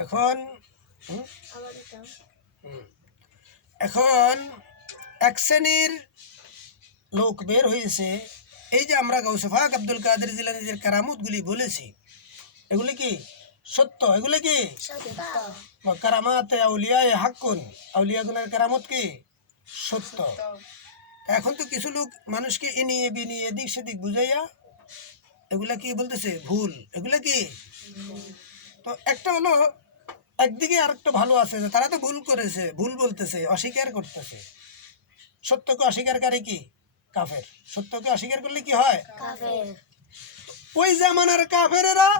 এখন এখন এক শ্রেণীর লোক বের হয়েছে। এই যে আমরা গাউসে পাক আব্দুল কাদের জিলানীর কারামতগুলি বলেছি, এগুলি কি সত্য? এগুলি কি কারামাতে আউলিয়ায়ে হাক্কুন, আউলিয়াগুনের কারামত কি সত্য? এখন তো কিছু লোক মানুষকে এনিয়ে বিনিয়ে এদিক সেদিক বুঝাইয়া এগুলা কি বলতেছে ভুল। এগুলা কি তো একটা হলো, একদিকে আরেকটা ভালো আছে যে তারা তো ভুল করেছে, ভুল বলতেছে, অস্বীকার করতেছে। সত্যকে অস্বীকারী কি কাফের। সত্যকে অস্বীকার করলে কি হয়? ওই জামানার কাফেরেরা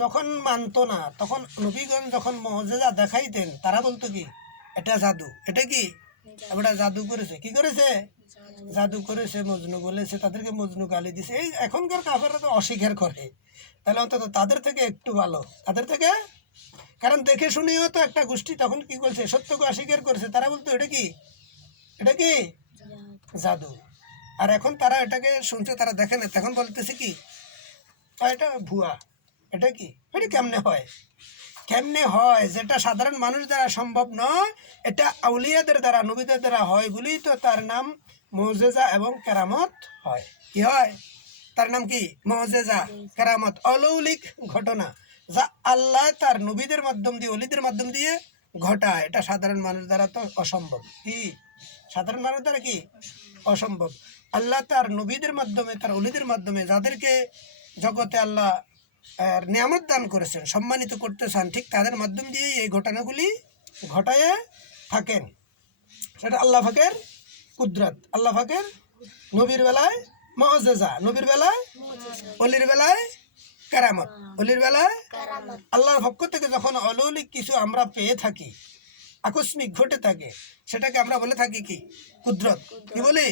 যখন মানতো না, তখন নবীগণ যখন মুজিজা দেখাইতেন, তারা বলতো কি এটা জাদু। এটা কি এটা জাদু করেছে। কি করেছে? জাদু করেছে, মজনু বলেছে, তাদেরকে মজনু গালি দিছে। এই এখনকার কাফেররা তো অস্বীকার করে। তাহলে অন্তত তাদের থেকে একটু ভালো, তাদের থেকে। কারণ দেখে শুনেও তো একটা গোষ্ঠী তখন কি করছে, সত্যকে অস্বীকার করেছে। তারা বলতো এটা কি, এটা কি জাদু। আর এখন তারা এটাকে শুনছে, তারা দেখে না, তখন বলতেছে কি এটা ভুয়া। এটা কি, এটা কেমনে হয়? কেমনে হয়? যেটা সাধারণ মানুষ দ্বারা সম্ভব নয়, এটা আউলিয়াদের দ্বারা, নবীদের দ্বারা হয় বলেই তো তার নাম মুজিজা এবং কেরামত হয়। কি হয়? তার নাম কি? মুজিজা, কেরামত, অলৌলিক ঘটনা, যা আল্লাহ তার নবীদের মাধ্যম দিয়ে, অলিদের মাধ্যম দিয়ে ঘটায়। এটা সাধারণ মানুষ দ্বারা তো অসম্ভব। কি সাধারণ মানুষ দ্বারা কি অসম্ভব? আল্লাহ তার নবীদের মাধ্যমে, তার অলিদের মাধ্যমে যাদেরকে জগতে আল্লাহ নিয়ামত দান করেছেন, সম্মানিত করতে চান, ঠিক তাদের মাধ্যম দিয়ে এই ঘটনাগুলি ঘটায় থাকেন। সেটা আল্লাহ পাকের কুদরত, আল্লাহ পাকের। নবীর বেলায় মুজিজা, নবীর বেলায়, অলির বেলায় কেরামত, অলির বেলায় আল্লাহর পক্ষ থেকে যখন অলৌলিক কিছু আমরা পেয়ে থাকি, আকস্মিক ঘটে থাকে, সেটাকে আমরা বলে থাকি কি কুদরত। কি বলি?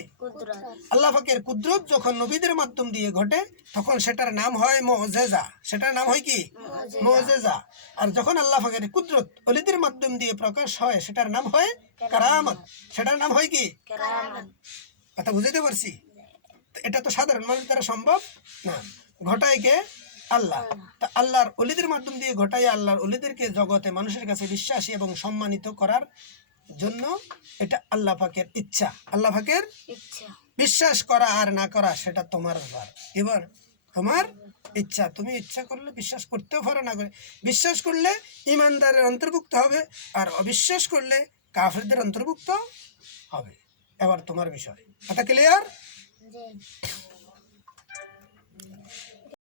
আল্লাহ পাকের কুদরত যখন নবীদের মাধ্যম দিয়ে ঘটে, তখন সেটার নাম হয় মুজিজা। সেটার নাম হয় কি মুজিজা। আর যখন আল্লাহ পাকের কুদরত অলিদের মাধ্যম দিয়ে প্রকাশ হয়, সেটার নাম হয় কারামত। সেটার নাম হয় কি? কথা বুঝাইতে পারছি? এটা তো সাধারণ মানুষ দ্বারা সম্ভব না। ঘটায় কে? আল্লাহ। তা আল্লাহর অলিদের মাধ্যম দিয়ে ঘটায়, আল্লাহর অলিদেরকে জগতে মানুষের কাছে বিশ্বাসী এবং সম্মানিত করার জন্য এটা আল্লাহ পাকের ইচ্ছা। আল্লাহ পাকের বিশ্বাস করা আর না করা সেটা তোমার ব্যাপার। এবার তোমার ইচ্ছা, তুমি ইচ্ছা করলে বিশ্বাস করতেও পারো, না করে বিশ্বাস করলে ইমানদারের অন্তর্ভুক্ত হবে, আর অবিশ্বাস করলে কাফেরদের অন্তর্ভুক্ত হবে। এবার তোমার বিষয়। কথা ক্লিয়ার?